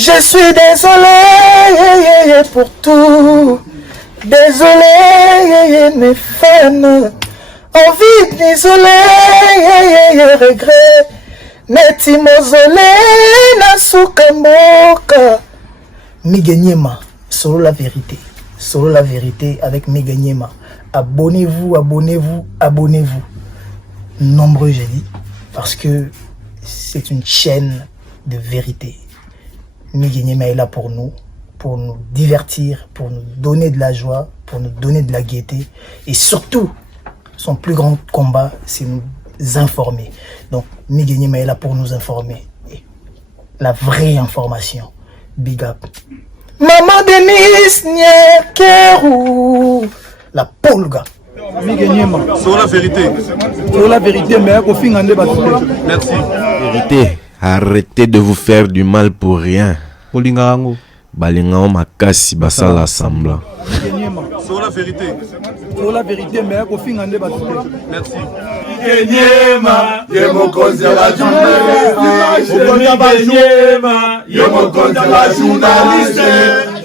Je suis désolé pour tout. Désolé mes fans. Envie d'isoler, regret. Neti mozole na sukamboka. Miganyema, solo la vérité. Solo la vérité avec Miganyema. Abonnez-vous, abonnez-vous, abonnez-vous. Nombreux, j'ai dit. Parce que c'est une chaîne de vérité. Miganyema est là pour nous divertir, pour nous donner de la joie, pour nous donner de la gaieté. Et surtout, son plus grand combat, c'est nous informer. Donc, Miganyema est là pour nous informer. Et la vraie information. Big up. Maman Denise Nyekeru. La polga. Miganyema. Sur la vérité. Sur la vérité, mais au fin de merci. Vérité. Arrêtez de vous faire du mal pour rien. Polingango. Balingao makasi basala semblant. Sur la vérité. Sur la vérité, mais au fin de merci. Miganyema, yemokonzi la journaliste. Miganyema, yemokonzi la journaliste.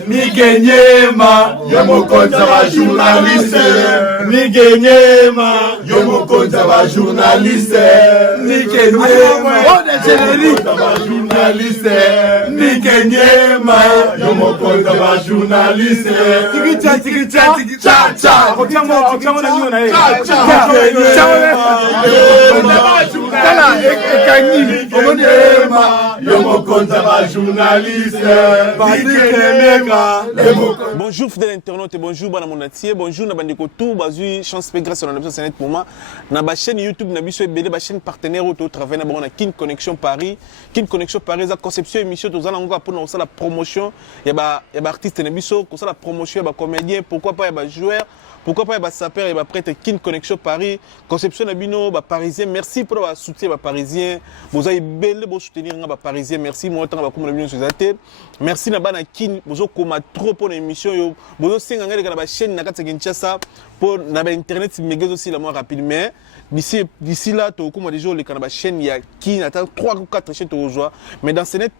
Miganyema, yemokonzi la journaliste. Miganyema, yemokonzi la journaliste. Miganyema, on est générique la journaliste. Miganyema, yemokonzi la journaliste. Tikicha tikicha tikicha cha. Okamo na niona eh. Bonjour fidèle internaute et bonjour bana monatier, bonjour na bandeko tout bazui chance pe grâce à la chaîne pour moi na ba chaîne YouTube na biso ebele ba chaîne partenaire auto travail na bona Kin Connexion Paris. Kin Connexion Paris za conception émission to zana ngo pour ça la promotion ya ba artiste na biso ko ça la promotion ya ba comédien, pourquoi pas ya ba joueur. Pourquoi pas les sapeurs et les prêtres Kin Connexion Paris, conception Nabino, les Parisiens, merci pour le soutien les Parisiens. Vous avez belle pour soutenir les Parisiens, merci moi autant comme la sur merci na bana Kin, vous avez comme trop pour l'émission, vous avez 5 ans de la chaîne Nakata Kinshasa pour na internet méga aussi la moins rapide mais d'ici là tu comme déjà les canaux chaîne il y a Kin attend 3 ou 4 chaînes tu rejoins mais dans ce net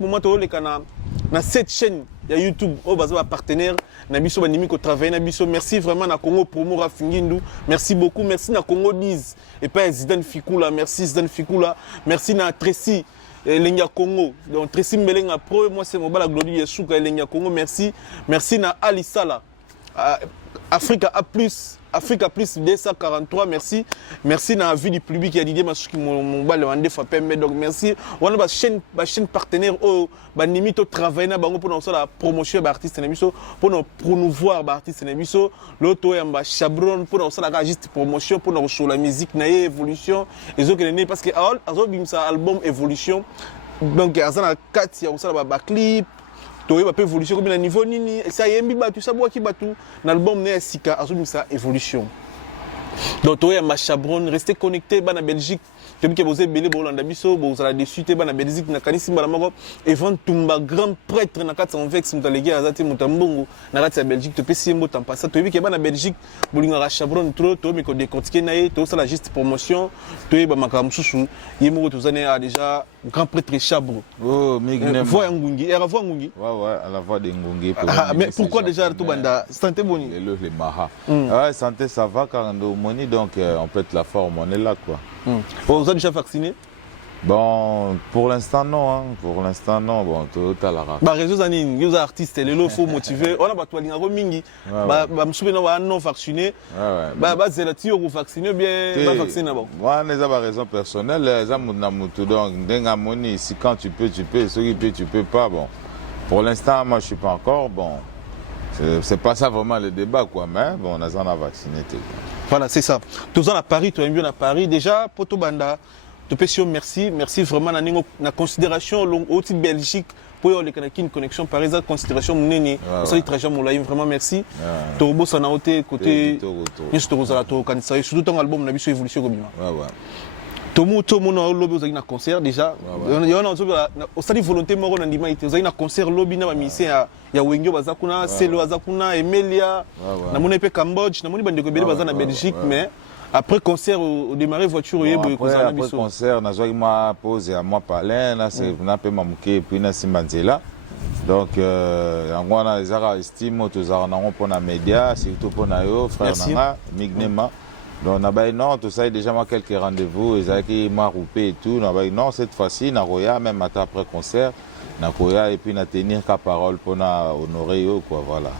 moment tu les canaux na cette chaîne il y a YouTube au bas partenaire na biso banimi ko travailler na biso merci vraiment na Congo promo Rafingindu merci beaucoup merci na Congo Diz et pas Zidane Fikula merci Zidane Fikula merci na Tracy Lenga Congo donc Tracy Melenga pro moi c'est mon bala Glody Yesuka Lenga Congo merci na Ali Sala Africa plus 243 merci na vie du public qui a dit masuki mon bal wande fa pembe donc merci on a ba chaîne partenaire au ba nimito travailler na bango pour la promotion ba artiste na biso pour nous promouvoir ba artiste na biso l'auto ya ba chabron pour nous la juste promotion pour nous sur la musique na évolution et autres parce que azo bimsa album évolution donc azana 4 ya ça ba clip tu vas évolution comme le niveau nini ça yembi batu ça bois qui batu l'album né sika azumi ça évolution donc tu es ma chabron restez connecté ba na Belgique tu que vous êtes belé bolanda biso vous allez dessus te ba na Belgique na kanisi mbala moko Evan Tumba grand prêtre na kati en vex mutalegi azati mutambongo na kati ya Belgique te pesi mbo tampasa tu que ba na Belgique bolinga la chabron trop to me ko décortiquer na ye to ça la juste promotion tu ba makamsusu yemo to zane a déjà grand prêtre Chabro. Oh, mais voix Ngungi, et la voix Ngungi. Ouais, à la voix de Ngungi. Mais pourquoi déjà tout banda santé boni? Les maha. Ouais, santé ça va quand on moni donc on pète la forme, on est là quoi. Vous avez déjà vacciné? Bon, pour l'instant non, hein. Pour l'instant non. Bon, tout à la rap. Bah réseaux anines, les artistes, les lots faut motiver. On a pas toi linga mingi. Bah me souviens on non vacciné. Bah zelati ou vacciné bien, pas vacciné d'abord. Moi, les a raison personnelle, les a na mutu donc denga moni si quand tu peux, ceux qui peut tu peux pas bon. Pour l'instant, moi je suis pas encore bon. C'est pas ça vraiment le débat quoi, mais bon, on a vacciné. Voilà, c'est ça. Tous à Paris, tu es bien à Paris déjà Poto Banda. Merci vraiment na considération au type Belgique pour les Kin Connexion Paris à considération munene ça dit très bien vraiment merci to bossa na côté juste rozala to kanisa surtout ton album na biso évolution comme Tout le monde lobby aux concert déjà. Il y a une volonté moro na ndima ite. Aux concert lobby na musicien ya Wengyo bazakuna, Selo bazakuna, Emelia, na mona pe Cambodge, na moni bandeko bele bazana Belgique mais après concert au démarrer voiture après concert na zoima pose à moi parler là c'est na pe mamuke puis na simbanzela Donc yango wana ezaka estime tozala nango mpona média surtout mpona yo frère nanga Mignema. Donc non tout ça déjà moi quelques rendez-vous ezaki moi roupé et tout non cette fois-ci na roya même après concert na koya et puis na tenir ka parole pona honorer yo quoi voilà.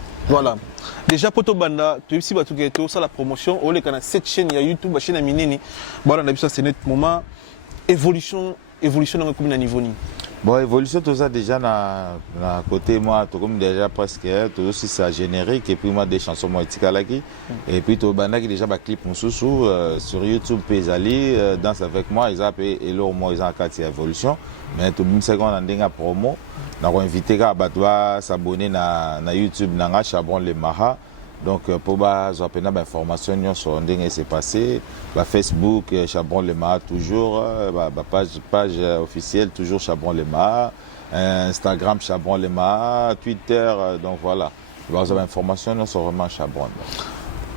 Déjà poto banda tu ici batu keto ça la promotion on les kana cette chaîne ya YouTube la chaîne ya minene voilà na biso c'est net moment évolution dans comme na niveau ni. Bon, évolution, tout ça déjà na côté moi, tout comme déjà presque, tout aussi ça générique et puis moi des chansons moi etikalaki et puis tout banda qui déjà ba clip mususu sur YouTube Pezali danse avec moi ils appellent et là moi ils ont quatre évolution mais tout une seconde en dinga promo na ko inviter ka batwa s'abonner na YouTube nanga Chabron le Maha. Donc pour ba zapena ba information sur ndenge c'est passé ba Facebook Chabron le Maha toujours ba page officielle toujours Chabron le Maha, Instagram Chabron le Maha, Twitter donc voilà ba information sur vraiment Chabron.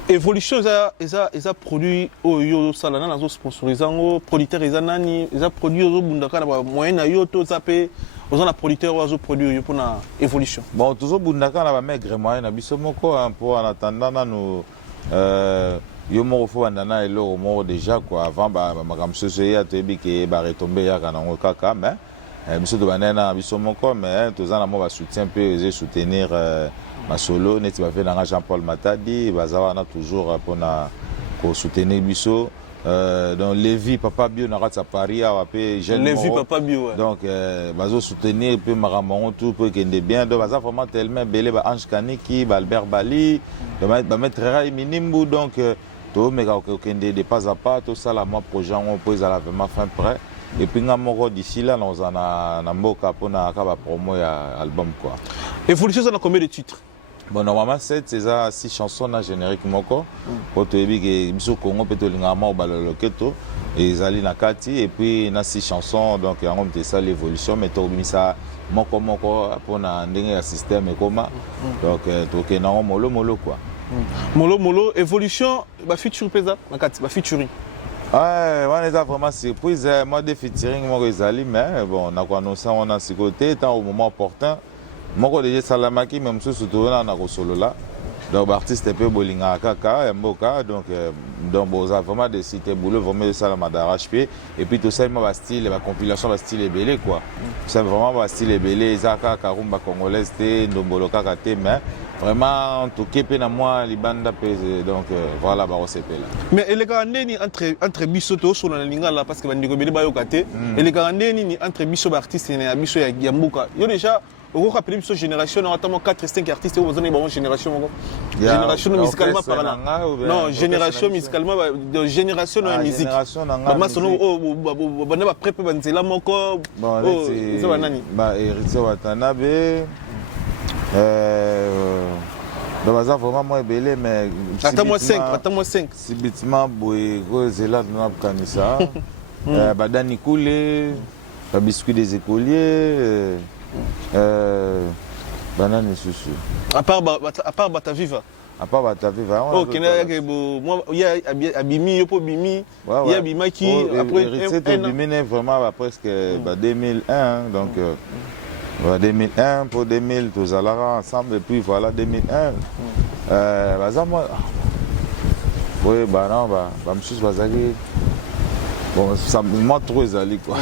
Évolution eza produit oyo salana nazo sponsorisant producteur eza nani eza produit ozo bundaka na moyen na yo to zape ozo na producteur ozo produit yo pona évolution. Bon toujours bundaka na ba maigre moyen na biso moko pour en attendant nanu yo moko fo andana elo moko déjà quoi avant ba makamsoso ya tebi ke ba retomber ya kana kaka mais biso to banana biso moko mais tozana mo ba soutien peu soutenir ma solo neti ba fait dans Jean-Paul Matadi bazawana toujours pour soutenir biso donc Lévi Papa Bio na ratsa Paris a pe jeune Lévi Papa Bio donc bazo soutenir peu maramongo tout peu kende bien donc baza vraiment tellement belé ba Ange Kaniki ba Albert Bali ba mettre Rai Minimbu donc to mega kende de pas à pas tout ça la moi projet on pose à la vraiment fin prêt et puis ngamoko d'ici là nous en a na mboka pona ka ba promo ya album quoi. Évolution ça a combien de titres? Bon, normalement, c'est 6 chansons dans générique moko. Pour te dire que biso Congo peut te lingama au baloloketo et zali na kati et puis na 6 chansons donc on a ça l'évolution mais to mis ça moko pour na ndenge ya système et comment donc to ke na molo quoi. Molo évolution ba feature pesa na kati ba featuring. Ouais, on est vraiment surprise moi des featuring moko ezali mais bon na ko annoncer on a ce côté tant au moment opportun. Moko déjà salamaki même surtout na solo là donc artiste peu bolinga kaka mboka donc boza vraiment de citer boulot vraiment de salama d'arrache-pied et puis tout ça ma style la compilation va style belé quoi c'est vraiment va style belé zaka karumba congolaise té ndombolo kaka té mais vraiment tout kepe na moi libanda donc voilà ba recépé là mais les gardeni entre bisoto sur la lingala parce que bandiko belé ba yokaté et les gardeni ni entre biso artiste et biso ya mboka yo déjà au rappelé biso génération notamment 4 5 artistes au besoin de génération musicalement parlant non génération musicalement de génération de musique ba sono o bana ba prépé banzela moko c'est banani ba Héritier Watanabe donc ça vraiment moi belé mais attends-moi 5 si bitima boy zela na kanisa ba Dani Koulé ba biscuit des écoliers banane susu à part Bata Viva ok moi il y a abimi yo po bimi il y a bima qui après Héritier bimine vraiment presque 2001 donc 2001 pour 2000 tous allons ensemble et puis voilà 2001 baza moi oui bah non bah monsieur bazaki bon ça me montre trop ezali quoi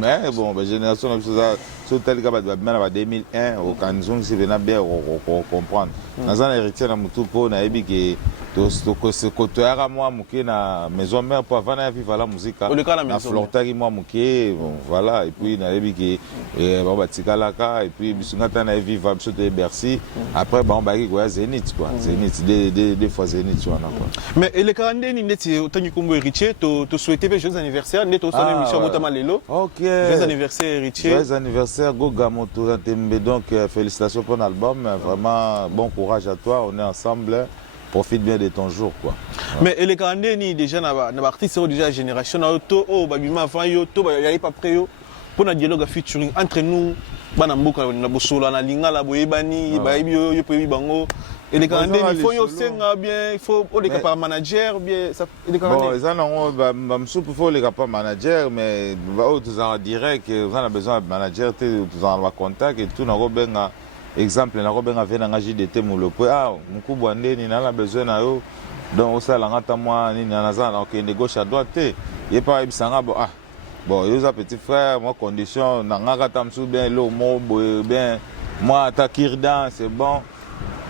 mais bon bah génération ça sur tel cas bah 2001 au Kanzong c'est bien bien comprendre dans un héritier na mutu po na ebi ke to se kotoyaka moi muke na maison mère pour avant na vivre la musique na flortaki moi muke bon voilà et puis na ebi ke ba batikalaka et puis bisungata na vivre biso de Bercy après bon ba ki quoi Zénith quoi Zénith des fois Zénith tu vois quoi mais les carandeni ndeti otangi kombo héritier to souhaiter joyeux anniversaire ndeto son émission botama lelo OK joyeux anniversaire héritier joyeux anniversaire Goga Moto Tembe donc félicitations pour l'album vraiment bon courage à toi on est ensemble profite bien de ton jour quoi mais les carandeni déjà na artiste déjà génération na to o babima avant yo to ba yali pas près yo pour na dialogue featuring entre nous bana mboka na bosola na lingala boyebani ba yo pe bango Et les Canadiens, il faut bien, il faut les capables manager, bien, ça, les Canadiens. Bon, ils en ont, faut les capables manager, mais tous en direct, vous en avez besoin de manager, tous en contact et tout, on a bien exemple, on a bien fait un JDT Moulopo, ah, mon coup boandé, ni n'a besoin de eux, donc ça, la rata moi, ni n'a pas, donc de gauche à droite, il n'y a pas eu ça, bon, ah, bon, il y a petit frère, moi condition, n'a pas tamsou bien, l'eau, bien, moi, Takirdan, c'est bon.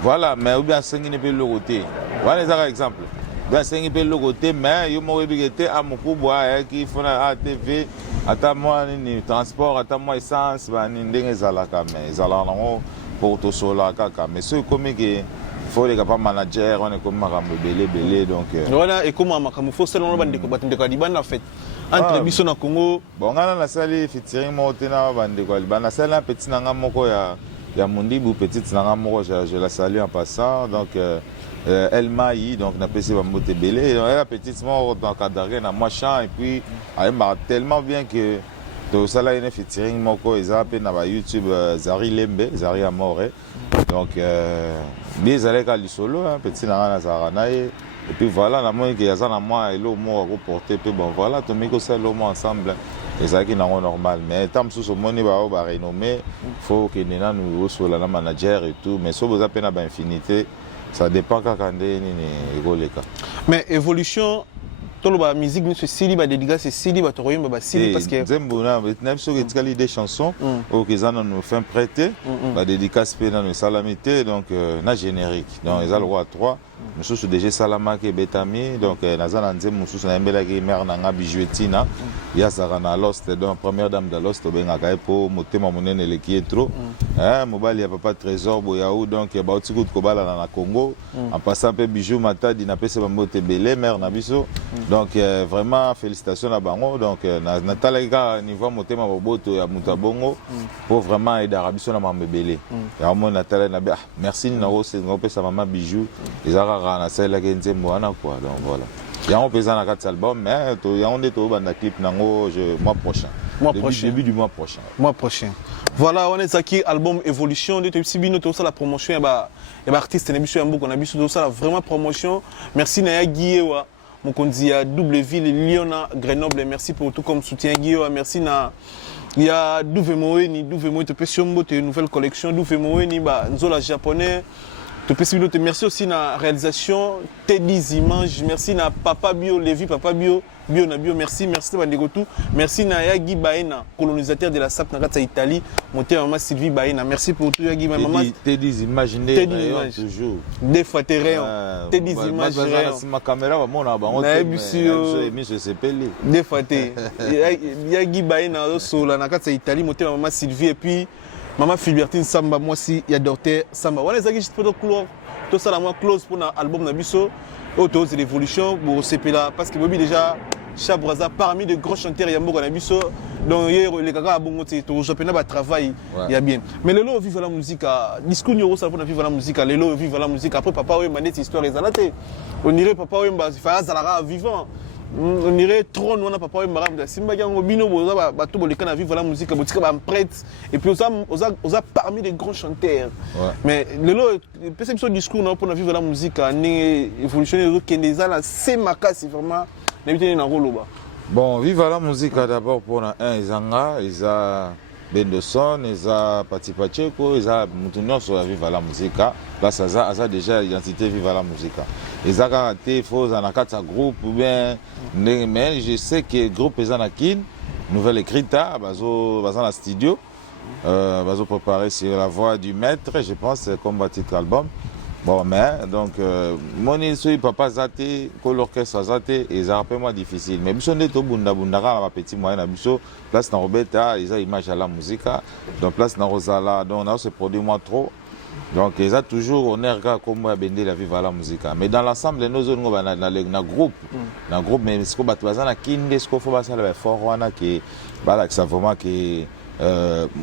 Voilà, mais ou bien 5 000 peu le côté. Voilà les exemples. Bien 5 000 peu le côté, mais il m'a été à mon coup bois qui font la ATV, à moi ni transport, à moi essence, ni ndenge zalaka mais zalaka pour tout cela kaka. Mais ceux comme il faut les capables manager, on est comme makambo belé donc. Voilà et comment makambo faut selon le bande ko batinde ko diban en fait. Entre biso na Congo. Bon ngana na sali featuring mo tena bande ko diban na sali petit nanga moko ya. Il y a Mondibou, petite Nangamoro, je la salue en passant. Donc, elle maï, donc, n'a pas essayé de me belé. Elle a petite mort dans le cadre d'un machin. Et puis, elle m'a tellement bien que tout ça là, il y a un featuring, moko, ils ont appelé dans YouTube Zari Lembe, Zari Amore. Donc, ils allaient à l'isolo, petit Nangana Zaranaye. Et puis voilà, la moitié qu'il y a ça, moi, et l'eau, moi, reporté. Puis bon, voilà, tout le monde, c'est l'eau, ensemble. Et ça qui est normal. Mais tant que ce money va renommé, il faut que nous soyons là manager et tout. Mais si vous avez une infinité, ça dépend quand on est les cas. Mais évolution, toute la musique, c'est Sili, dédicace, c'est Sili, parce que. Zembona, il y a des chansons qu'ils nous fait prêter, dédicace dans le salamité, donc na générique. Donc ils ont le droit à 3. Nous sommes déjà Salama qui est Betami, donc nous avons un mère nanga bijuetina, il y a Sarana Lost, donc première dame de Lost, pour monter ma monnaie qui est trop. Mobile, il y a papa Trésor Boyaou, donc il y a beaucoup de Kobala dans le Congo. En passant peu bijou mata, dina se bambote belé, mère nabiso. Donc vraiment félicitations à Bango. Donc Natalaga niveau monter ma boboto à Mutabongo pour vraiment aider Arabiso na mambe belé. Et à mon Natala nabi, merci Naro, c'est un sa maman bijou. Na sala ke nzembo wana quoi donc voilà il y a un pesant dans 4 albums mais il y a un détour dans clip nango mois prochain début du mois prochain voilà on est aquí album évolution de depuis bino tout ça la promotion et ba artiste na biso yambo qu'on a biso tout ça la vraiment promotion merci na Guiyewa mon konzi à double ville Lyon Grenoble merci pour tout comme soutien Guiyewa merci na il y a Douve Moeni te pesiombo te nouvelle collection Douve Moeni ba nzola japonais. Merci aussi à la réalisation, Teddy's Images, merci à Papa Bio, Lévi, Papa Bio, Bio na Bio, merci Bandegotou, merci à Yagi Baena, colonisateur de la SAP Nagata Italie, monté maman Sylvie Baena, merci pour tout Yagi maman. Teddy's Images, toujours. Des fois terrain, Teddy's Images. Ma caméra va mon abandon. Des fois Yagi Baena, sur la Nagata Italie, monté maman Sylvie et puis. Maman Philbertine Samba, moi aussi, il y a Docteur Samba. Voilà, c'est juste pour tout ça, moi, close pour l'album Nabiso, Auto, c'est l'évolution, pour CP parce que Bobby déjà, Chabraza, parmi de grands chanteurs, il y a beaucoup Nabiso, donc les gars, à bon, au Japon, il travail, il y a bien. Mais les lots vivent la musique, discours Nyoro, ça pour vivre la musique, les lots vivent la musique. Après, papa, oui, cette histoire est zalaté. On irait, papa, oui, il fait Zalara vivant. On irait trop nous on a pas parlé maram de simba yango bino boza bato boleka na vivre la musique botika ba prêtre et puis osa parmi les grands chanteurs mais lelo perception discours non pour vivre la musique ni évolutionner les kendeza la semaka c'est vraiment n'habiter na roloba bon vivre la musique d'abord pour un izanga isa Bendoson, Isa Pati Pacheco, Isa Moutounion sur la Viva la Musica. Là, ça a déjà l'identité Viva la Musica. Isa Karaté, Faux, Anakata groupe, ou bien, mais je sais que le groupe est Anakin, nouvelle écrita, Bazo la studio, Bazo préparé sur la voix du maître, je pense, comme titre album. Bon, mais donc, mon île, papa Zate, l'orchestre Zate, et ça rappelle moi difficile. Mais si on est au Bundara, ma petite moyenne, place dans Roberta, ils ont image à la musique, donc place dans Rosala, donc on a ce produit moins trop. Donc, ils ont toujours, on est comme moi, bender la vie à la musique. Mais dans l'ensemble, nous sommes dans le groupe. Dans le groupe, mais ce qu'on va faire, c'est ce qu'on faut faire, c'est fort, qui ça vraiment qui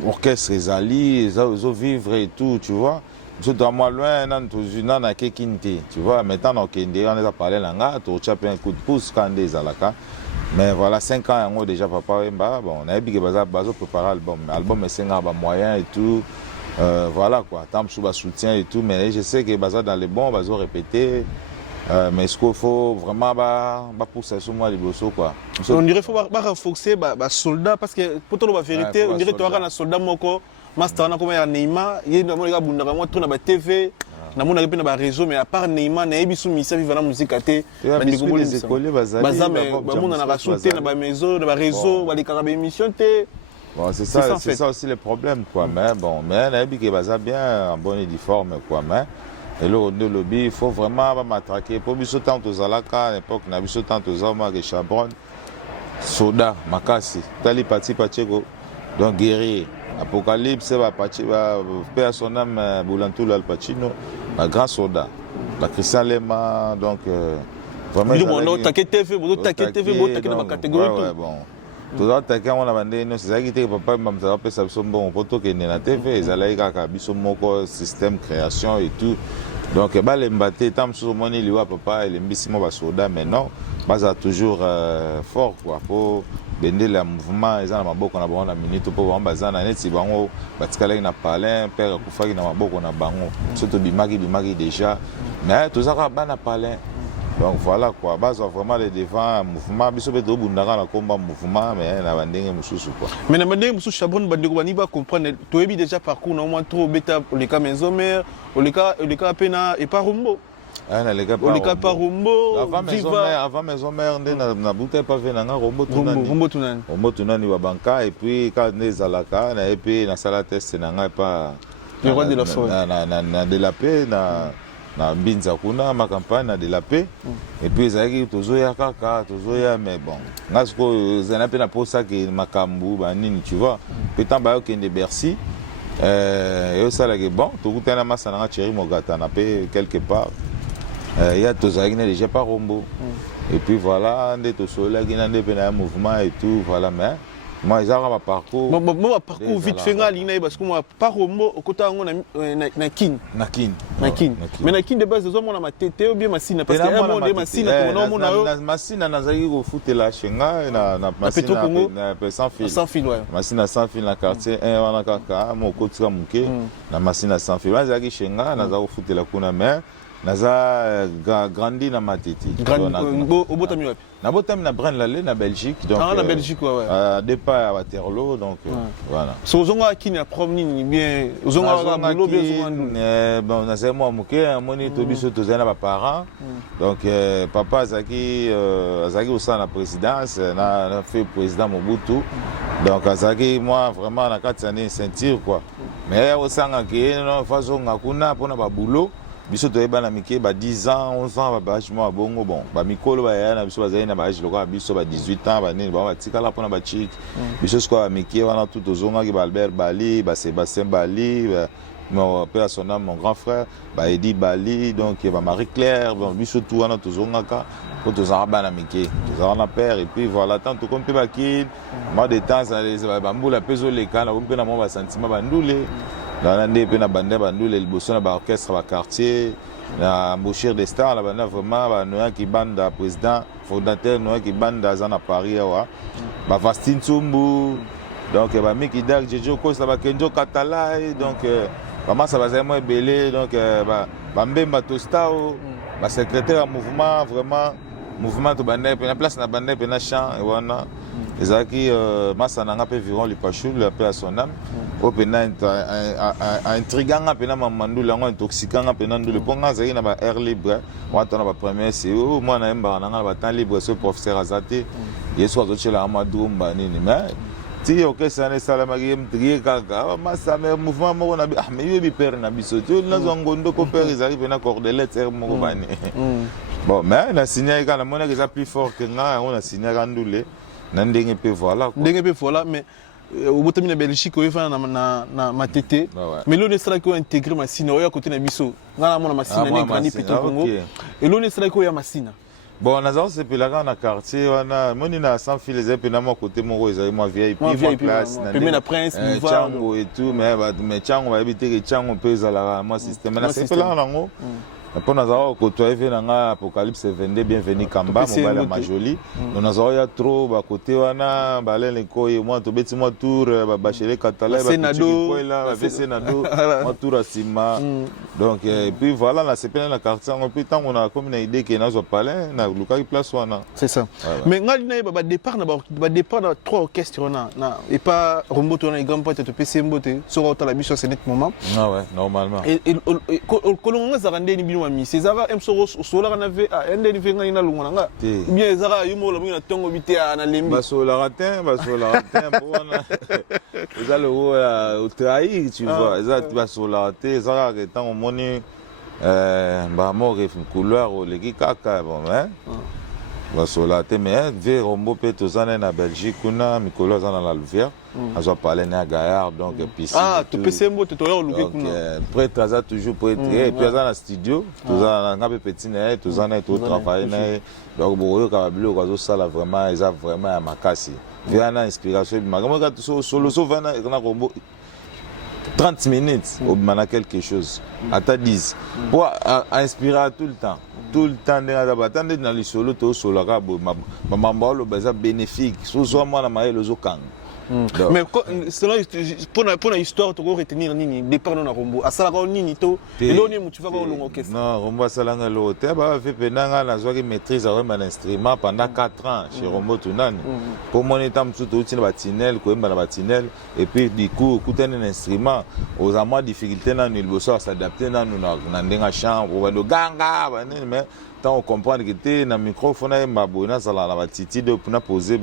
orchestre, ils ont vivre et tout, tu vois. Je suis moi loin, on a tu vois, maintenant on a parlé là, tu as un coup de pouce quand on est là. Mais voilà, 5 ans, on a déjà papa, bon, on a dit que on préparer l'album. L'album est 5 ans, moyen et tout. Voilà quoi, tant que soutien et tout, mais je sais que Baza dans les bons, Baza répéter. Mais est-ce qu'il faut vraiment pousser sur moi les bossos quoi? On dirait qu'il faut renforcer les soldats parce que pour la vérité, on dirait que tu as un soldat moko, master na comme Neymar, il y a des gens qui ont la TV, na mona pe na réseau mais à part Neymar na ebisu misa vivre na musique até les écoliers baza mais mona na rasoté na ba maison na ba réseau ba les carabes émission té. Bon, c'est ça aussi le problème quoi, mais bon, mais na ebi que baza bien en bon uniforme quoi, mais et là, le lobby, il faut vraiment m'attraquer. Pour biso tant aux alaka, à l'époque, na biso tant aux hommes que Chabron, Soda, Makasi, Tali Pati Pacheko, donc guerrier. Apocalypse, paix à son âme, Boulantou Al Pacino, grand Soda, Christian Lema, donc vraiment. Bon, t'inquiète TV, bon, dans ma catégorie. Ouais, bon. Tout à l'heure, on a demandé, c'est ça qui était papa, mais ça va pas ça bon, pour tout qui est na TV, ils allaient à Bisomoko système création et tout. Donc, bah les mbaté, tant sur mon île, papa, il est mbissimo basoda, mais non, bah ça toujours fort quoi. Faut bender le mouvement, ils ont maboko na bango na minute pour voir bazana na net si bango, batikala na palin, père kufaki na maboko na bango. Surtout bimagi déjà, mais tout ça va na palin. Donc voilà quoi, base vraiment les devants mouvement, biso beto bundaka na combat mouvement mais na bandenge mususu quoi. Mais na bandenge mususu Chabron bandeko bani ba comprendre to ebi déjà parcours na moins trop beta le cas maison mère, le cas pena et pas Rombo. Le cas pas Rombo. Avant maison mère na buta pas venir na Rombo tunani. Rombo tunani wa banka et puis quand les alaka na et puis na sala test na pas le roi de la forêt. Na de la paix na mbinza kuna ma campagne na de la paix et puis ezaki tozoya kaka tozoya mais bon ngasko zana pe na posa ke makambu ba nini tu vois peut-être ba okende Bercy et ça là que bon tokutana masa na Thierry Mogata na pe quelque part il y a tozaki na déjà pas Rombo et puis voilà ndé to sola gina ndé pe na mouvement et tout voilà mais moi ils ont un parcours moi parcours vite fait ngali parce que moi pas Rombo au côté na kin mais na kin de base des hommes on a ma tête ou bien machine parce que moi des machine na machine na zaki ko futela shenga na machine na sans fil ouais machine sans fil na quartier 1 wana kaka mo kotika muke na machine sans fil na zaki shenga na zaki futela kuna mais naza grandi na matiti au botami wapi na botami na Braine-l'Alleud na Belgique donc na Belgique ouais départ à Waterloo donc voilà so zonga kini na promenade bien zonga boulot bien bon na c'est moi muke moni to biso to zana ba parents donc papa azaki au sein la présidence na fait président Mobutu donc azaki moi vraiment na 4 années ceinture quoi mais au sanga ke non façon ngakuna pona ba boulot biso toyeba na mike ba 10 ans 11 ans ba bâchement bongo bon ba mikolo ba ya na biso bazali na ba âge lokwa biso ba 18 ans ba nini ba batikala pona ba chik biso sko ba mike wana tout ozonga ki ba Albert Bali ba Sébastien Bali mon père son nom mon grand frère ba Edi Bali donc ba Marie Claire bon biso tout wana tozonga ka ko tozanga ba na mike tozanga na père et puis voilà tant to kompe ba kid moi de temps ça les ba mbula peso le kana kompe na mo ba sentiment ba ndule dans l'année pe na bande bandule liboso na ba orchestre ba quartier na embaucher des stars la bande vraiment ba noya ki banda président fondateur noya ki banda za na Paris wa ba Fastine Tsumbu donc ba Miki Dag Jejo ko ça ba Kenjo Katala donc vraiment ça va vraiment belé donc ba Mbemba Tostao ba secrétaire mouvement vraiment mouvement to bande pe na place na bande pe na chant et wana ezaki masa nanga pe viron lipachul la paix à son âme au pena intriganga pena mamandula ngo intoxicanga pena ndule ponga zaki na ba air libre wata na ba premier CEO moi na emba nanga ba temps libre ce professeur azate yeso azochela amadou mbanini mais ti okesa ne salama game tri kaka masa me mouvement moko na ah mais yebi père na biso tu na zongondo ko père ezaki pena cordelette moko bani bon mais na signé kana mona que ça plus fort que nga on a signé kandule ndenge pe voilà mais au botami na Belgique o fana na matete mais l'on sera ko intégrer machine o ya côté na biso ngala mona machine na grandi Piton Congo et l'on sera ko ya machine bon nazo c'est puis là na quartier wana moni na sans fil les epena mo côté mo ezali moi VIP moi place na prince Chango et tout mais Chango va éviter que Chango peut ezala moi système na c'est là nango Après, nous avons côtoyé Apocalypse 22, bienvenue Kamba, mobile Majoli. Nous avons trop à côté, Balen et Koy, moi, tu bêtis moi tour, Bachelet Catalan, Senado, moi tour à Sima. Donc, et puis voilà, là, c'est plein la carte. En plus, tant on a comme une idée qu'il y a un palais, on a Lucas qui place. C'est ça. Mais il y a un départ dans 3 orchestres, et pas Rombo, on a un grand poète, tu peux s'emboter, sur la mission, c'est net moment. Ah ouais, normalement. Et Colombo, ça rendait une bino. C'est ça, M. Soros, Solar, avait un des différents Lunga. Bien, Zara, Yumo, la tongue habité à Nalim. Bassolaratin, ils ont le haut au trahi, tu vois. Ils ont Bassolaratin, ils ont étant au moni, mort et couleur, les Kika, bon, hein. Bassolaratin, mais vers Rombo, Pétozane, en Belgique, on a Nicolas dans la Louvière. On a parlé à Gaillard, donc piscine. Ah, tu peux se mot, tu as prêtre, ça toujours prêtre. Et puis, dans le studio, tout ça, on a un petit nez, tout ça, tout travail. Donc, beaucoup de ça, vraiment, ils ont vraiment à ma casse. Il y a une inspiration. Solo, 30 minutes, on a quelque chose. À ta 10. Pour inspirer tout le temps. Tout le temps, dans les solos, tout solo, c'est bénéfique. Soit moi, je suis le mais pour l'histoire, tu dois retenir Nini, départ dans Rombo. À Salara Nini, et là, tu vas voir l'orchestre. Non, Rombo Salanga l'hôtel, fait pendant la joie qui maîtrise l'instrument pendant 4 ans chez Rombo Tunani. Pour mon état, je suis batinel, batinel, et puis du coup, écouter un instrument, aux amours difficultés, nous devons s'adapter, nous avons un chant, on va le ganga, mais on comprend que tu as un microphone, tu as un titi de poser.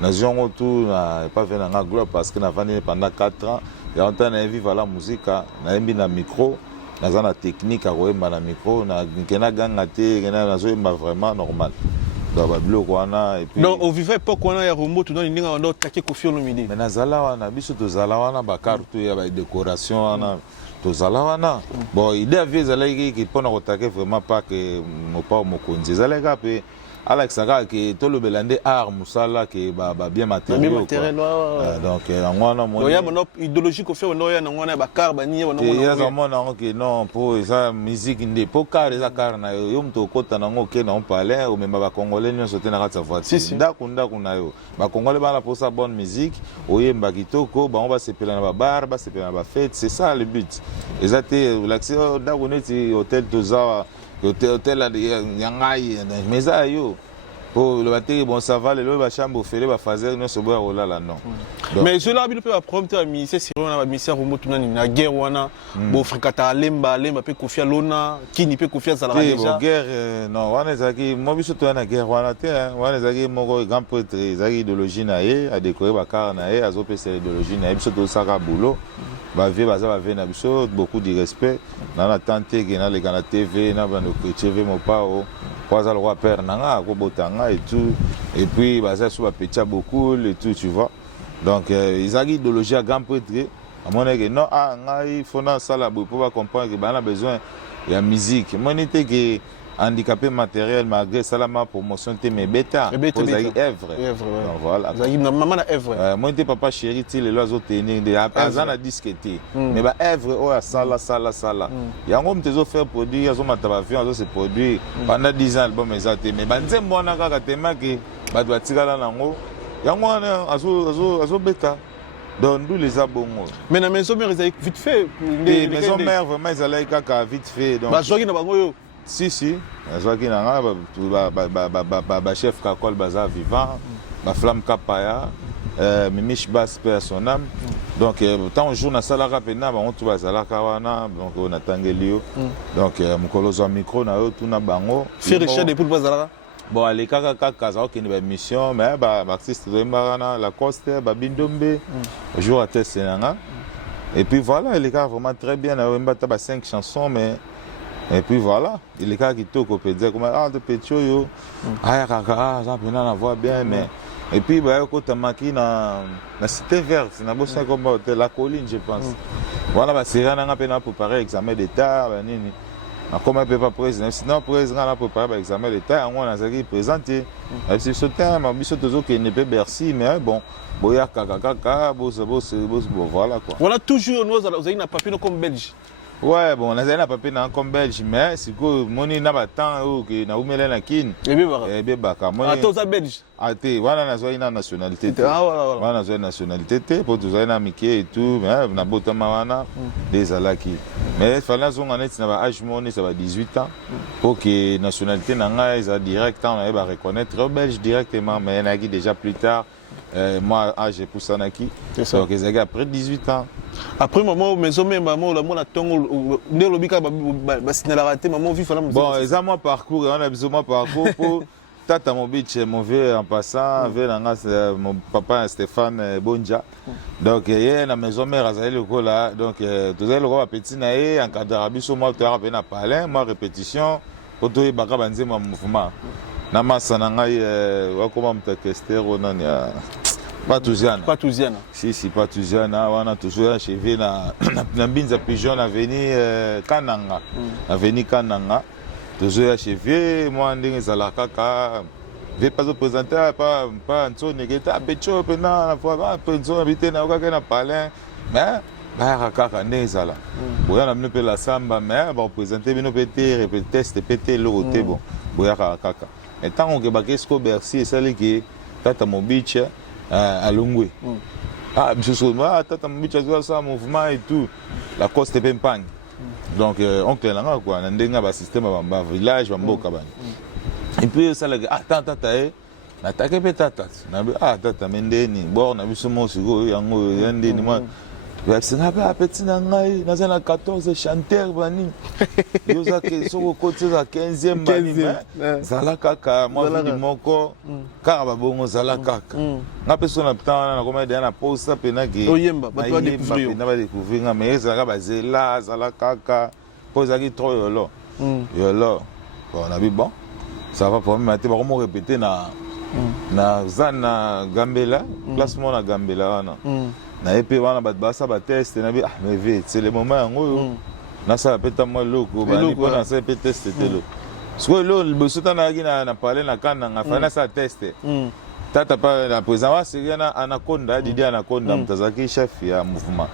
Nous avons autour, pas fait un globe parce que nous avons pendant 4 ans. Et on a vécu la musique, nous avons un micro, nous avons une technique à jouer dans le micro, nous avons vraiment normal. Donc, au vivant époque, on a un robot, tu donnes une attaqué Kofi Olomide. Mais nous avons des décorations. Tozalawana bon idée avait zalaki qui pour nous attaquer vraiment pas que mon pas mon konzi zalaka pe Alex Saka que tout le belande art musala que bien matériel donc on a mon il y a mon idéologie qu'on fait on a ba car ba ni on a que non pour ça musique ndé pour car les car na yo mto kota na ngo ke na on parler ou même ba congolais nous sauter na sa voiture ndakunda kuna yo ba congolais ba la pour sa bonne musique oyemba kitoko ba on va se peler na ba bar ba se peler na ba fête c'est ça le but exacté l'accès d'agoneti hôtel Toza hôtel yangai mais ça yo pour le batterie bon ça va le chambre fait le fazer non se boire là non mais je l'ai peu prompter ministère si on a ministère Rombo Tunani na guerre wana bo frikata lemba pe Kofi Lona qui ni pe Kofi Zalaka déjà guerre non wana zaki mo biso to na guerre wana te wana zaki mo grand prêtre zaki idéologie na ye a décorer ba car na ye azo pesa idéologie na ye biso to saka boulot ba vie na biso beaucoup de respect na la tante que na le kana TV na ba no TV mo pao quoi ça le roi père nanga ko botanga et tout et puis bah ça soit petit beaucoup et tout tu vois donc ils ont idéologie à grand prêtre à mon avis non il faut dans ça là pour comprendre que bah on a besoin il y a musique moi n'était que handicapé matériel malgré ça la promotion était mes bêta pour ça œuvre voilà maman na œuvre moi n'était papa chéri tu les lois autres tenir des azana disqueté mais bah œuvre oh sala il y a un homme te faire produit ils ont matavafion ils ont se produit pendant 10 ans album exacté mais bah nzembo na kaka tema que bah doit tirer là nango yango azo bêta donc nous les abongo mais na maison mère ils vite fait les maison mère vraiment ils allaient kaka vite fait donc bah jogi na bango yo si azwaki na ba chef Kakol baza vivant ba flamme kapaya Mimish Bass père son âme donc tant jour na salaka pena ba on tu bazalaka wana donc on atangeli yo donc mukolozo micro na yo tuna bango faire recherche depuis bazalaka bon allez kaka za okende ba mission mais ba artiste de Marana la Coste ba Bindombe jour à Tessenanga et puis voilà il est vraiment très bien na mbata ba 5 chansons mais et puis voilà, il est qui toque au pédé comme de pétio yo. Ah kaka, ça peut na voix bien mais et puis bah quand maki na cité verte, na bossa comme la colline je pense. Voilà bah c'est rien na pena pour préparer examen d'état ba nini. Na comme pas président, sinon président na préparer examen d'état, on a ça qui présenté. Et c'est ce terme, ma biso tozo qui ne peut Bercy mais bon, boya kaka, bon voilà quoi. Voilà toujours nous avez un papier comme belge. Ouais, bon, on a papier dans comme belge, mais c'est que mon n'a pas temps que na umele na kin. Et bien baka. Ah, toi ça belge. Ah, t'es voilà na zoï na nationalité. Ah voilà. Voilà zoï nationalité pour tout ça na miké et tout, mais na botama wana des alaki. Mais fallait son en être na ba âge mon ça va 18 ans pour que nationalité na nga ça direct on va reconnaître belge directement, mais na qui déjà plus tard moi âge pour ça na qui. Donc ils après 18 ans. Après maman maison même maman la mona tongo ne lobika ba sinala raté maman vit fala. Bon, ils ont mon parcours, on a besoin de mon parcours pour tata mon bitch mon vieux en passant vers mon papa Stéphane Bonja. Donc il y a une maison mère à le là donc tout ça le roi petit naé en cadre abisso moi tu as à parler moi répétition pour tout baka banze mon mouvement. Na massa na ngai wa comment me tester on ya Patouziana. Patouziana. Si, Patouziana, on a toujours achevé na Binza Pigeon avenue Kananga. Avenue Kananga. Toujours achevé, moi, on est à la caca. Je ne vais pas présenter, pas un son négatif, un peu de choses, un peu de choses, habiter dans le palais. Mais, bah, caca, on est là. On a mis la samba, mais on va présenter, on va tester, péter le côté, bon. On a caca. Et tant qu'on a fait Bercy, c'est qui tata mon bitch. À Lungwe. Ah, monsieur moi, tata mon bitch a ça mouvement et tout. La coste est pempagne. Donc, oncle là, quoi, on a un système à village, à Mboka. Et puis, ça, ah, tata, na take pe tata. Na ah, tata, mendeni. Bon, on a vu ce mot sur eux, yango, yandeni, moi. C'est un peu petit nangai, dans un 14 chanteur bani. Yosa ke soko côté za 15e bani. Zala kaka, moi je dis moko. Karaba bongo zala kaka. Na personne na na comme na pause ça pena ki. Oyemba, ba to découvrir. Na ba découvrir mais zala ba zela, zala kaka. Pose aki trop yolo. Yolo. Bon, on a vu bon. Ça va pour moi, mais comment répéter na zana Gambela, placement na Gambela na. Na épée wana batbasa ba test na bi ah mais vite c'est le moment ngo na ça peta moi loko ba ni pona ça peut tester telo so lo le sota na gina na parler na kana nga fana ça tester tata pa na président c'est na anaconda Didi Anaconda mtazaki chef ya mouvement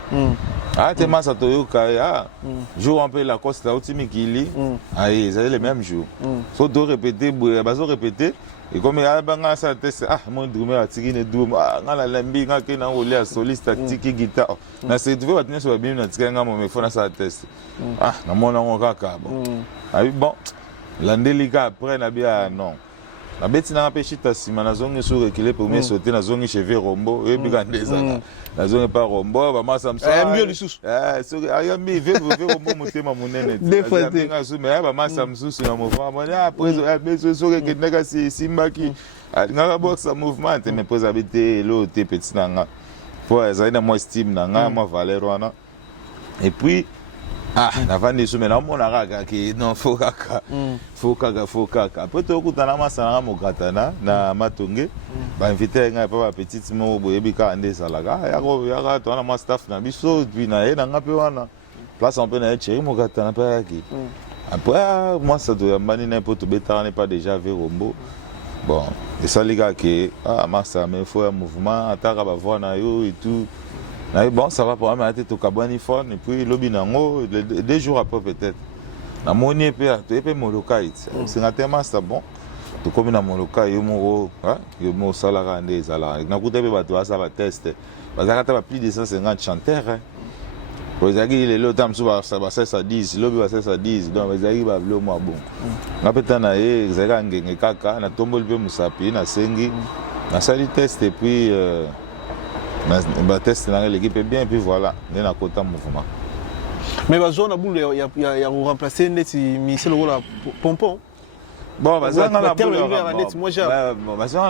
ah te masa toyoka ah jour un peu la costa ultimi kili ah c'est le même jour so do répéter bazo répéter. Et comme il y a un ça test ah mon drummer a tiré une drum ah ngala lembi ngake na ole a soliste tactique guitare na c'est tu veux tenir sur bien na tiré ngamo mais faut na ça test ah na mona ngaka bon ah bon l'andelika après na bien non na beti na pechita sima na zongi sur reculer pour me sauter na zongi cheveux rombo et puis gandeza na zongi pas rombo ba masa msa mbio lisusu so ayambi ve rombo motema munene nga so me ba masa msusu na mouvement bona après beso so ke ndeka simbaki nga boxa mouvement mais pose habiter lo te petit nanga pour ça moi estime nanga moi valeur wana et puis ah na vandi so mena mona kaka ki non faut kaka après to kutana masana mokatana na matonge ba inviter nga papa petite mo boyebi ka ande salaka ya ka to na ma staff na biso puis na ye na ngape wana place on peut na chéri mokatana pa ki après moi ça doit mani na poto betane pas déjà vers Rombo bon et ça les gars que ah massa mais faut un mouvement ataka ba voir na yo et tout. Bon, ça va pour moi, mais tu as un phone et puis l'obinango, 2 jours après peut-être. Na moni pe mon local. C'est un thème ça bon. Tu comme na mon local, yo mo salara ande zala. Na kuta pe ba to ça va tester. Parce que tu as plus de 150 chanteurs. Pour ça qu'il est là tam ça va 10, lobi va 10. Donc ça va blo mo bon. Na peta na e zaka ngenge kaka na tombol pe musapi na sengi. Na sali test et puis bah test l'équipe est bien et puis voilà on est à côté mouvement mais bah zone boule il y a remplacer net Michel Rola Pompon bon bah ça on a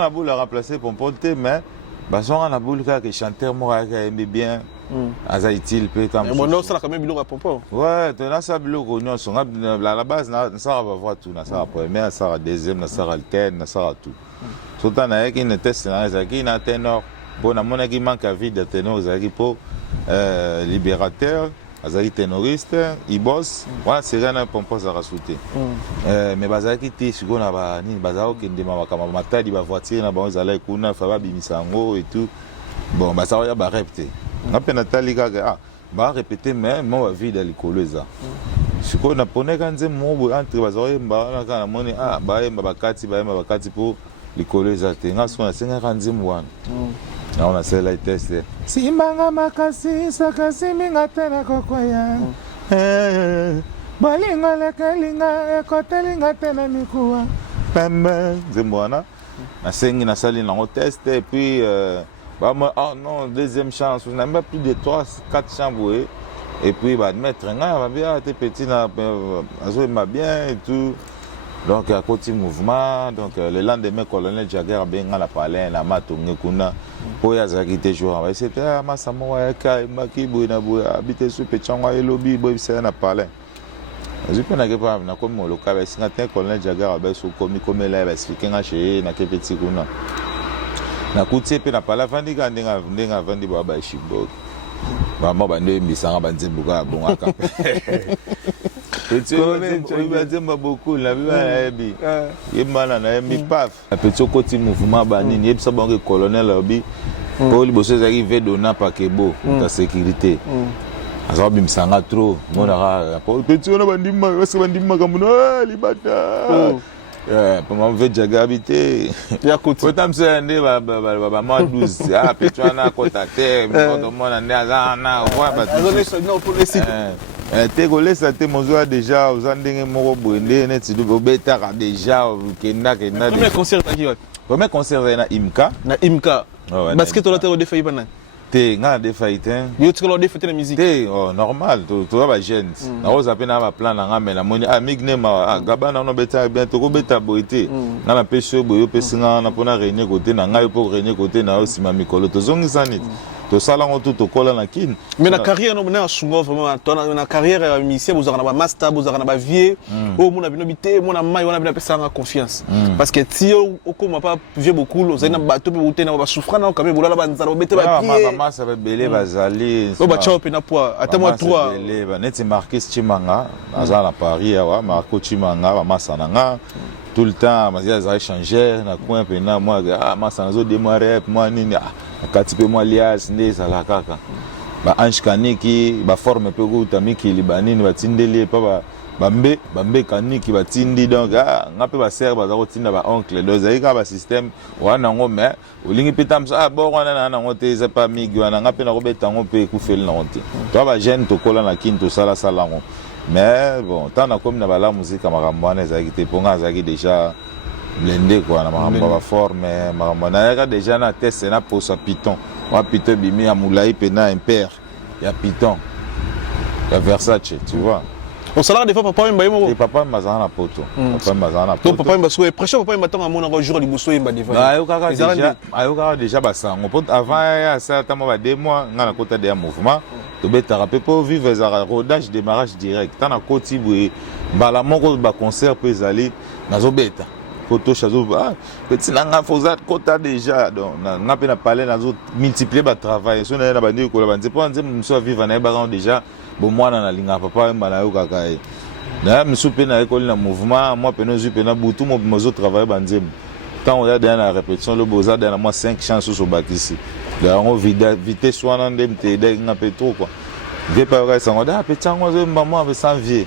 boule à remplacer Pompon mais bah ça on a boule que chanteur moi aime bien azaïtil peut être mais non ça quand même biloko Pompon ouais tu as ça biloko non son à la base ça va voir tout ça va première ça va deuxième ça va alterne ça va tout surtout on a qui ne test ça qui na ténor. Bon, à mon avis, il manque à vie de ténor, pour libérateur, azali ténoriste, il bosse, voilà, c'est rien pour pas rajouter. Mais bazaki te suko na ba ni bazao kende ma kama matadi ba voiture na ba zala kuna fa ba bimisango et tout. Bon, bazao ya ba repte. Na pena talika ah ba répéter mais moi vie dans l'école ça ce qu'on a ponné quand c'est mon entre bazoye mbana kana moni baemba bakati pour l'école ça tenga sona senga kanzi mwana na on a celle là test simbanga makasi sakasi minga tena kokoya balinga lekalinga ekotelinga tena mikuwa pembe zembwana na sengi na sali na test et puis bah moi, non, deuxième chance, on n'a même plus de 3-4 chambres. Et puis, bah, admettre, va bien, t'es petit, m'a bien et tout. Donc, à côté mouvement, donc, le lendemain, colonel Jagger a bien la palais, la matongue, kuna, pour y avoir quitté jour. C'était, ma samoa, kai, maki, bouina, bouina, habité sous Péchangwa et lobby, boy, c'est un palais. Je peux pas pas, na comme mon local, si un colonel Jagger a bien sous comme là, c'est qu'il a chez, na petit kuna. Na kuti pe na pala vandi ka ndenga vandi baba shibok mama bande misanga banzembuka bongaka petit on va dire beaucoup la biba ebi yemana na mi paf petit côté mouvement banini yebisa banque colonel obi pour liboso za rive dona pakebo ta sécurité azo bimsanga trop mona petit on bandima parce bandima kamuno libata pour moi veut Jagger habiter ya côté autant c'est ndé ba ma 12 petit on a contacté mon on azana quoi ba non pour les sites te golé ça te mozo déjà aux andenge moko boende net do beta déjà kenda premier concert na Imka basket on a défailli bana te nga défailli yo tu l'as défailli la musique te normal tu va jeune na oza pe na ba plan na nga mais na moni migne ma gabana no beta bien to ko beta boité na na peso boyo pesinga na pona réunion côté na nga yo pour réunion côté na osima mikolo to zongi sanit to sala ngo to kola na kin mais na carrière no na souvent vraiment na carrière musicien vous aurez na master vous aurez na ba vieux au mona bino bité mona mai wana bina pesa nga confiance parce que si au comme pas vieux beaucoup vous na bato pe boté na ba souffrant na quand même bola ba nzala bete ba pied mama ça va belé bazali o ba chop na poids ata moi 3 belé ba net Marquis Chimanga na Paris wa Marco Chimanga ba masananga tout le temps mazia za changer na coin pe na moi masanzo démarrer moi nini kati pe moi lias ndé sala kaka ba Ange Kaniki ba forme pe go tamiki libanini batindeli pa bambe kaniki batindi donc ngape ba serbe ba ko tinda ba oncle dozaika ba système wana ngo mais olingi pitam sa bo wana na ngo te c'est pas migi wana ngape na ko betango pe ku fel na onte to ba jeune to kola na kinto sala ngo mais bon tant na comme na ba la musique makambo wana ezaki te ponga ezaki déjà blendé quoi na makambo ba forme makambo na déjà na test na posa Python wa Python bimi ya Moulay pena impère ya Python ya Versace tu vois on salaire des fois papa mba yemo et papa mazana poto papa mazana poto papa mba soué pression papa mba tanga mona jour liboso yemba devant ayo déjà basango pot avant ya ça tamo ba 2 mois ngana kota de mouvement to beta rapé pour vivre za rodage démarrage direct tana koti boye mbala moko ba concert pe zali nazo beta photo chazo petit nanga fozat kota déjà donc na pe na parler nazo multiplier ba travail so na bandi ko la bandi pour nze mso vivre na ba déjà bon moi na linga papa mbala yo kaka na mso pe na école na mouvement moi pe no zu pe na butu mo mozo travail bandi tant on a dans la répétition le boza dans moi 5 chances sur bâtisse là on vitesse wana ndemte de nga pe trop quoi j'ai pas vrai ça on a petit ngo zo maman avec sans vie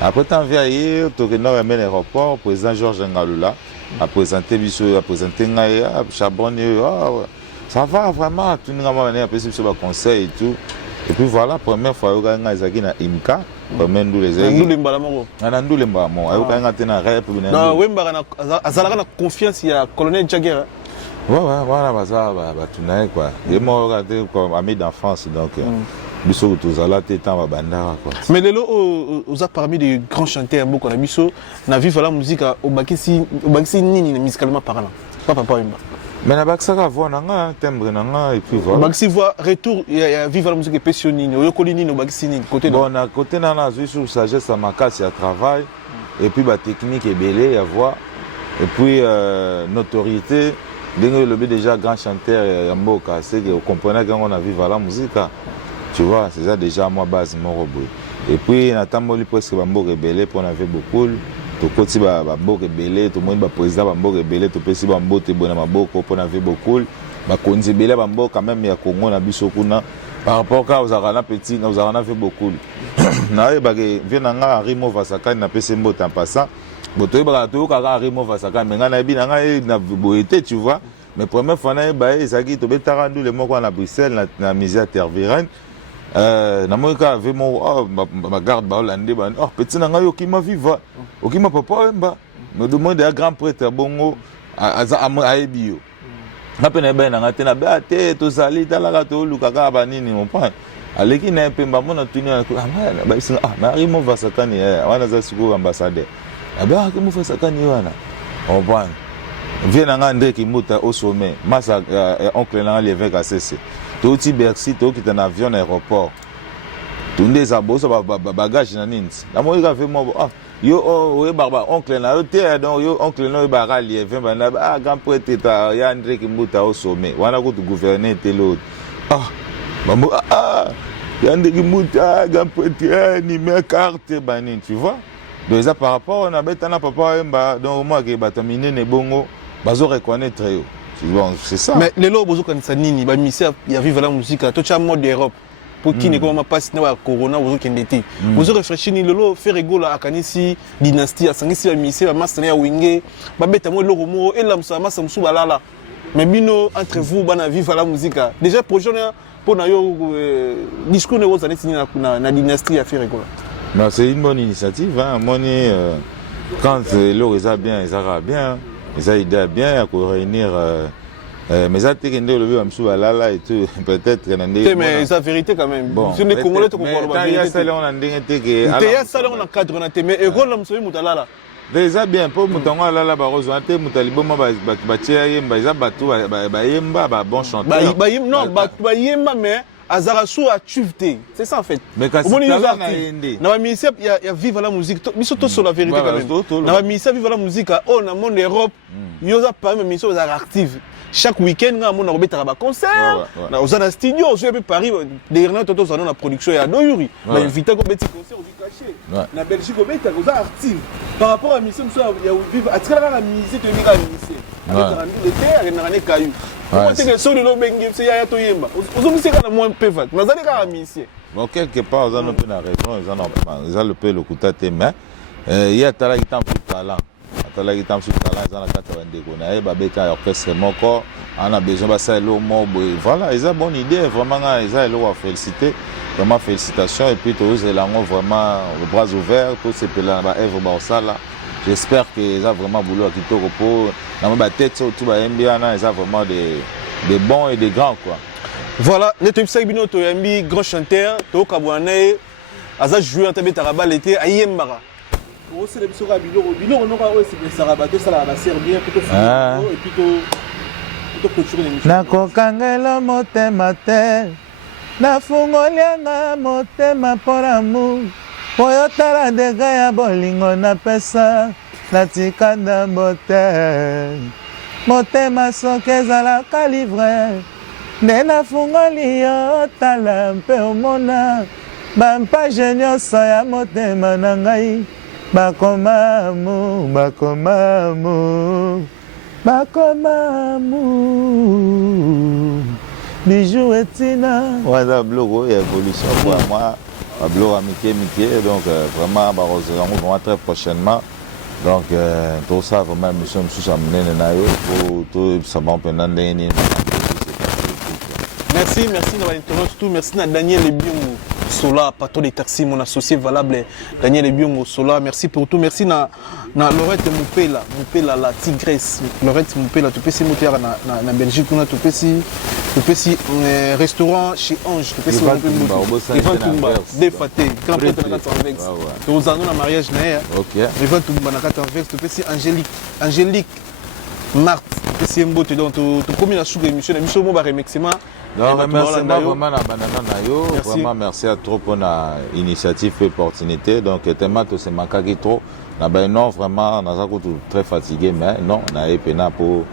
après tant vieillir to que na remene aéroport président Georges Ngalula a présenté biso a présenté ngaya Chabon ça va vraiment tout nga mane a passé sur conseil et tout et puis voilà première fois yo nga ezaki na Imka comme ndule zeki ndule mbala moko na ndule mbala moko ayo nga tena rap bina na wemba na azalaka na confiance ya colonel Jagger ouais voilà baza ba tunaye quoi et moi regardé comme ami d'enfance donc biso tozala te temps babanda quoi mais lelo aux a parmi des grands chanteurs beaucoup na biso na vivre la musique au bakisi nini musicalement parlant papa wemba mais na baksaka voix nanga timbre nanga et puis voilà bakisi voix retour ya vivre la musique passionné oyokoli nini bakisi nini côté bon na côté na zui sur sagesse makasi ya travail et puis ba technique ebelé ya voix et puis notoriété dingue le déjà grand chanteur ya mboka c'est que comprenez quand on a vivre la musique tu vois c'est ça déjà moi base mon robot et puis natamboli presque ba mboka ebelé pour na veut beaucoup to koti ba mboka ebelé to moni ba président ba mboka ebelé to pesi ba mbote bona maboko pour na veut beaucoup ba konzi ebelé ba mboka même ya Congo na biso kuna Par rapport à vous avez petit, vous avez fait beaucoup. Na ba ke venanga Rimo Vasaka na pese mbote en passant. Boto ba to ka Rimo Vasaka mais ngana bi na boité tu vois. Mais première fois na ba ezaki to betarandu le moko na Bruxelles na misère Tervirène. Na moika ave mo ba garde ba holandais ba oh petit na yo ki ma viva. O ki ma papa mba. Me demande à grand prêtre bongo a ebio. Napena ba na ngate na ba te to sali talaka to lukaka ba nini mon point. Aleki na pemba mona tuni na ba isinga na Rimo Vasaka ni wana za siku ambassadeur. Aba ke mo Vasaka ni wana. On point. Viens nga André Kimuta au sommet. Massa oncle na l'évêque à cessé. To ti Bercy to ki en avion aéroport. Tunde za boso bagage na nins. Na mo ka fait mo yo we barba oncle na te donc yo oncle no ba rali event ba na grand prêtre ta ya André Kimuta au sommet. Wana ko gouverner te l'autre. Maman, il y a des gens qui ont ni mes cartes, tu vois. Donc, ça par rapport à papa, donc moi qui ai terminé les bons, je reconnaître. C'est ça. Mais les lots, vous connaissez Nini, il y a vivre la musique, tout le monde d'Europe. Pour qui n'est pas passé dans la corona, vous avez été. Vous avez réfléchi, le lot fait rigolo à Kanisi, dynastie, à Sangissi, à Missé, à Massania, à Wingé, Babette, à moi, Loromo, et l'âme, ça m'a samsou, balala. Mais bino, entre vous, bana vivre la musique. Déjà, projet, pour le discours de vos années, la dynastie à faire rigolo. Non, c'est une bonne initiative. Hein. Quand l'eau est bien, ils auront bien. Ils aident bien à réunir. Mais ça, tu as dit le et tout. Peut-être que mais c'est la vérité quand même. Bon, si on est Congolais, on va il y a ça, on a un cadre, mais et rôle, on se moutala. Déjà bien, pour Moutonga, là, Barozante, Moutalibo, Batia, Batou, Bayemba, bon chanteur. Non, Bayemba, mais. Azarasu a tué. C'est ça en fait. Mais quand il y a vive la musique. Mais surtout sur la vérité quand même. Dans la ministère vive la musique. Oh, dans le monde d'Europe, il y a pas même mission active. Chaque week-end, on a un concert. On a un studio, on a Paris. Dernièrement, on a la production. Il y a deux jours. On a invité à un concert, on a caché. En Belgique, on a un actif. Par rapport à la mission, il y a vive. À travers la musique, il y a une musique. Avec le terre, il y a un caillou. Bon, quelque part, ils ont la raison, ils ont le peu le coup de tête, mais il y a talent qui est plus talent. Talent qui est plus talent, ils ont la 82 connaît, babeka orchestre moko, on a besoin de ça le mot, voilà, ils ont bonne idée, vraiment, ils ont le à féliciter, vraiment félicitations et puis tous les langues vraiment les bras ouverts, tous ces pelins là, Eve Baosala. J'espère qu'ils ont vraiment boulot à quitter au repos. Dans ma tête, tout va bien, ils ont vraiment des bons et des grands quoi. Voilà, notre Sabino Toyambi, grand chanteur, Tokabouane, Aza joué en tabé Taraba l'été à Yembara. On sait les bisous à Bilo, on aura aussi des Sarabato, ça va servir bien, plutôt et plutôt clôturer l'émission. Nakokangela motema te, nafungolianga motema pour amour. Oyo tala dega ya bolingo na pesa natika na bote motema soki ezalaka livre nde nafungoli yo tala mpe omona bampage nyonso ya motema na ngai bakomamu bijou etina waza bloko ya évolution pour moi. Pablo Amitié, donc vraiment, vraiment très prochainement. Donc, tout ça, vraiment, nous sommes tous amenés pour tout ça. Merci, merci à Daniel Ebion Sola, patron des taxis, mon associé valable, Daniel Ebion Sola. Merci pour tout. Merci à Laurette Moupela, la tigresse. Laurette Moupela, tu peux s'y monter en Belgique, tu peux s'y restaurant chez Ange, tu peux s'y monter. Evan Toumba, défaté, grand prêtre de la Catanvex. Tu as un mariage, Evan Toumba, tu peux s'y Angélique. Marthe, c'est un beau te donne tu commis la sous-émission, l'émission va remercier moi. Vraiment merci à trop pour l'initiative et l'opportunité. Donc tellement que c'est manqué trop. Non vraiment on a très fatigué mais non on a pena pour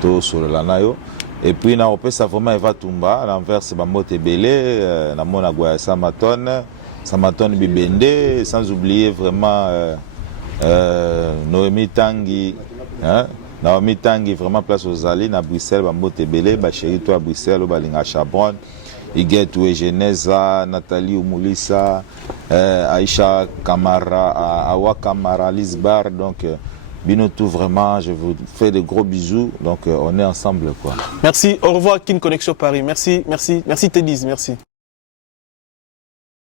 tout sur la nayo. Et puis na opé ça vraiment Eva Toumba, l'envers c'est Bamote Belé, na mona Goya Samaton Bibende, sans oublier vraiment Noémie Tanguy, hein? Naomi Tanguy vraiment place aux alliés à Bruxelles, Bamote Belé, Bacheri toi à Bruxelles, Balinga Chabron. Iguet Geneza, Nathalie Oumoulissa, Aïcha Kamara, Awa Kamara, Lisbar. Donc, Binotou, vraiment, je vous fais de gros bisous. Donc, on est ensemble, quoi. Merci. Au revoir, Kin Connexion Paris. Merci, merci, merci, Tédis. Merci.